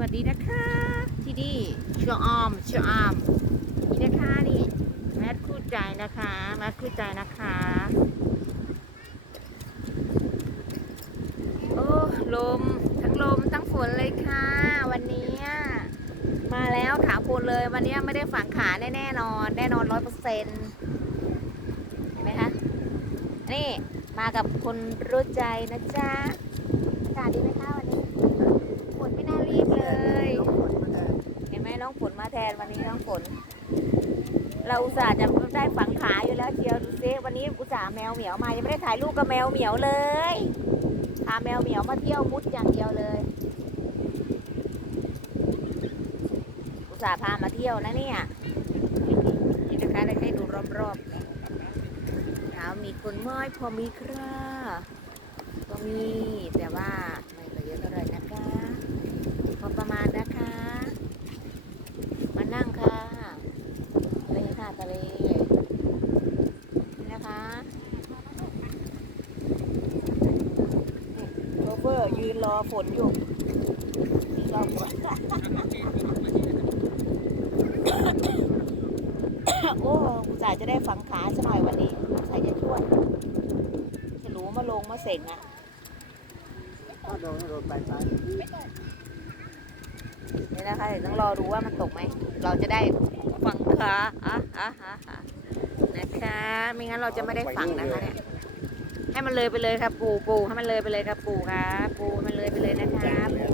วัสดีนะคะ ที่นี่ชออมชออมนี่นะคะนี่แมทคู่ใจนะคะแมทคู่ใจนะคะ โอ้ลมทั้งลมทั้งฝนเลยค่ะ วันนี้มาแล้วขาพูนเลยวันนี้ไม่ได้ฝังขาแน่แน่นอน แน่นอนร้อยเปอร์เซ็นต์เห็นไหมคะนี่มากับคนรู้ใจนะจ๊ะอากาศดีไหมคะวันนี้ฝนไม่น่ารีบเลย เห็นไหมน้องฝน มาแทนวันนี้น้องฝน เราอุตส่าห์จะได้ฝังขาอยู่แล้วเชียวดูซิวันนี้อุตส่าห์แมวเหมียวมายังไม่ได้ถ่ายรูปกับแมวเหมียวเลยพาแมวเหมียวมาเที่ยวมุดอย่างเดียวเลย อุตส่าห์พามาเที่ยวนะเนี่ยนี่นะคะได้ให้ดูรอบๆถามมีคนไม้พอมีคราก็มีแต่ว่าไม่เยอะเท่าไหร่นะคะ พอประมาณนะคะ มานั่งค่ะทะเลค่ะทะเลนี่นะคะนี่โช เฟอร์ ยืนรอฝนอยู่รอฝนโอ้อุตส่าจะได้ฝังขาซะหน่อยวันนี้ใส่จะช่วยจะรู้มาลงมาเสงอะโดนโดนไปไปนี่นะคะเดี๋ยวต้องรอดูว่ามันตกไหม เราจะได้ฝังขาอะอะอะนะคะ ไม่งั้นเราจะไม่ได้ฝังนะคะเนี่ย ให้มันเลยไปเลยครับปูปูให้มันเลยไปเลยครับปูครับปูให้มันเลยไปเลยนะคะปู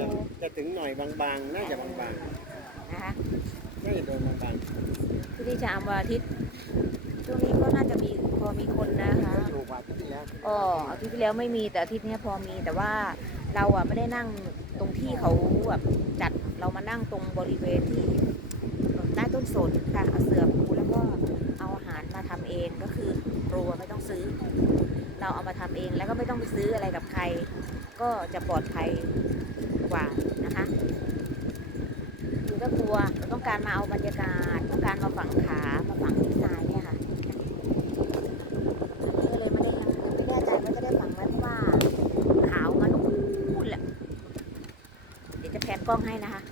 จะจะถึงหน่อยบางๆ น่าจะบางนะคะๆ น่าจะโดนบางที่ที่ชามวันอาทิตย์ช่วงนี้ก็น่าจะมีพอมีคนนะคะ ๆถูกกว่าที่แล้วก็อาทิตย์ที่แล้วไม่มีแต่อาทิตย์เนี้ยพอมีแต่ว่าเราอะไม่ได้นั่งตรงที่เขาแบบจัดเรามานั่งตรงบริเวณที่ใต้ต้นสนค่ะเอาเสือปูแล้วก็เอาอาหารมาทำเองก็คือครัวไม่ต้องซื้อ เราเอามาทำเองแล้วก็ไม่ต้องไปซื้ออะไรกับใคร ก็จะปลอดภัยกว่านะคะคือก็กลัวเราต้องการมาเอาบรรยากาศต้องการมาฝังขามาฝังที่ทรายเนี่ยค่ะก็เลยไม่ได้ไม่แน่ใจว่าจะได้ฝังไหมเพราะว่าขาวมันนู่นแหละเดี๋ยวจะแพนกล้องให้นะคะ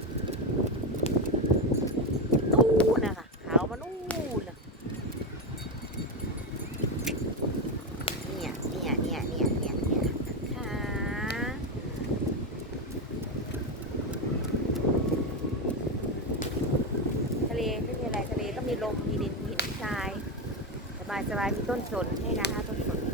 นู่นนะคะขาวมันนู่นเลยเนี่ยเนี่ยเนี่ยเนี่ยเนี่ยเนี่ยค่ะทะ เลไม่มีอะไรทะเลก็มีลมมีดินมีหินทราย สบายสบายมีต้นสนให้นะคะต้นสน